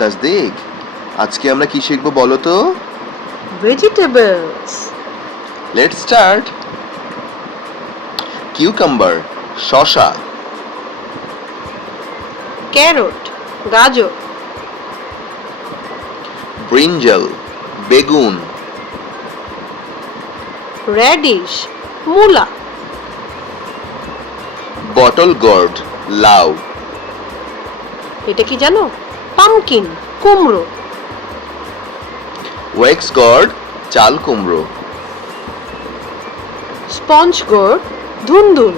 তাসদিক, আজকে আমরা কি শিখবো বলো তো? ভেজিটেবলস। Let's start. কিউকাম্বার শসা, ক্যারট গাজর, ব্রিঞ্জাল বেগুন, রেডিশ মূলা, বটল গোর্ড লাউ, এটা কি জানো? পামকিন কুমড়ো, ওয়েক্স গোর্ড চাল কুমড়ো, স্পঞ্জ গোর্ড ধুন্দুল,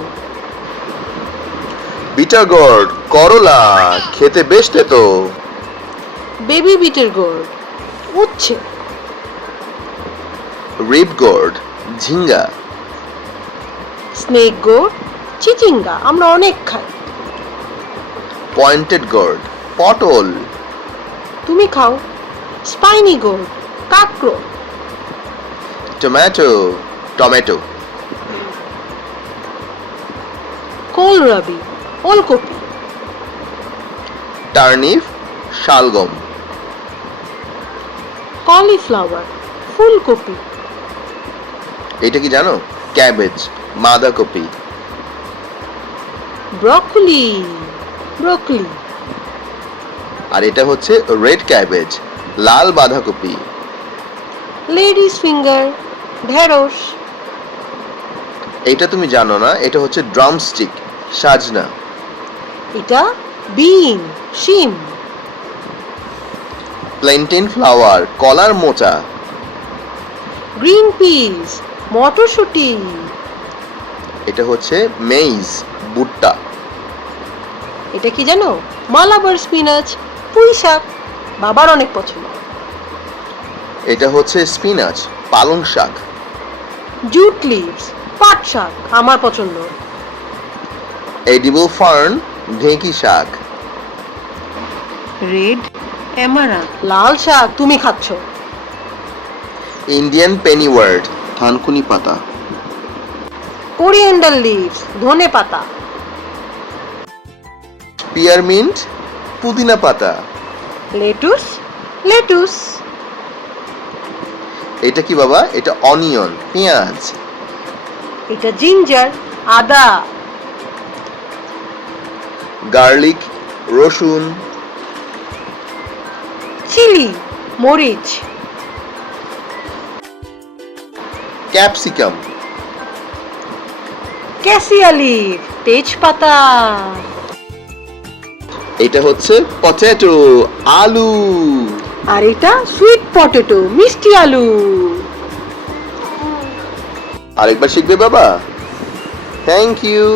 বিটার গোর্ড করলা, খেতে বেশ তেতো, বেবি বিটের গোর্ড উচ্ছে, রিব গোর্ড ঝিঙ্গা, স্নেক গোর্ড চিচিঙ্গা, আমরা অনেক খাই। পয়েন্টেড গোর্ড পটল, তুমি খাও। স্পাইনি গোর্ড কাঁকড়ো, টমেটো টমেটো, কোলরাবি ওলকপি, টার্নিপ শালগম, কলিফ্লাওয়ার ফুলকপি, এটা কি জানো? ক্যাবেজ বাঁধাকপি, ব্রকলি ব্রকলি, আর এটা হচ্ছে রেড ক্যাবেজ লাল বাঁধাকপি, লেডিস ফিঙ্গার ঢেঁড়স, এটা তুমি জানো না, এটা হচ্ছে ড্রামস্টিক সাজনা, এটা বিন শিম, প্লেন্টেন ফ্লাওয়ার কলার মোচা, গ্রিন পিস মটরশুঁটি, এটা হচ্ছে মেইজ ভুট্টা, এটা কি জানো? মালাবার স্পিনাচ পুঁই শাক, বাবার অনেক পছন্দ। এটা হচ্ছে স্পিনাচ পালং শাক, জুট লিভস পাট শাক, আমার পছন্দ। এডিবল ফার্ন ঢেঁকি শাক, রেড অ্যামারান্থ লাল শাক, তুমি খাচ্ছ। ইন্ডিয়ান পেনিওয়ার্ড থানকুনি পাতা, কোরিয়েন্ডার লিভস ধনে পাতা, পিয়ারমিন্ট পুদিনা পাতা, লেটুস লেটুস, এটা কি বাবা? এটা অনিয়ন পেঁয়াজ, এটা জিঞ্জার আদা, গার্লিক রসুন, চিলি মরিচ, ক্যাপসিকাম, ক্যাসিয়া লিভ তেজপাতা, এটা হচ্ছে পটেটো আলু, আর এটা সুইট পটেটো মিষ্টি আলু। আরেকবার শিখবে বাবা? Thank you.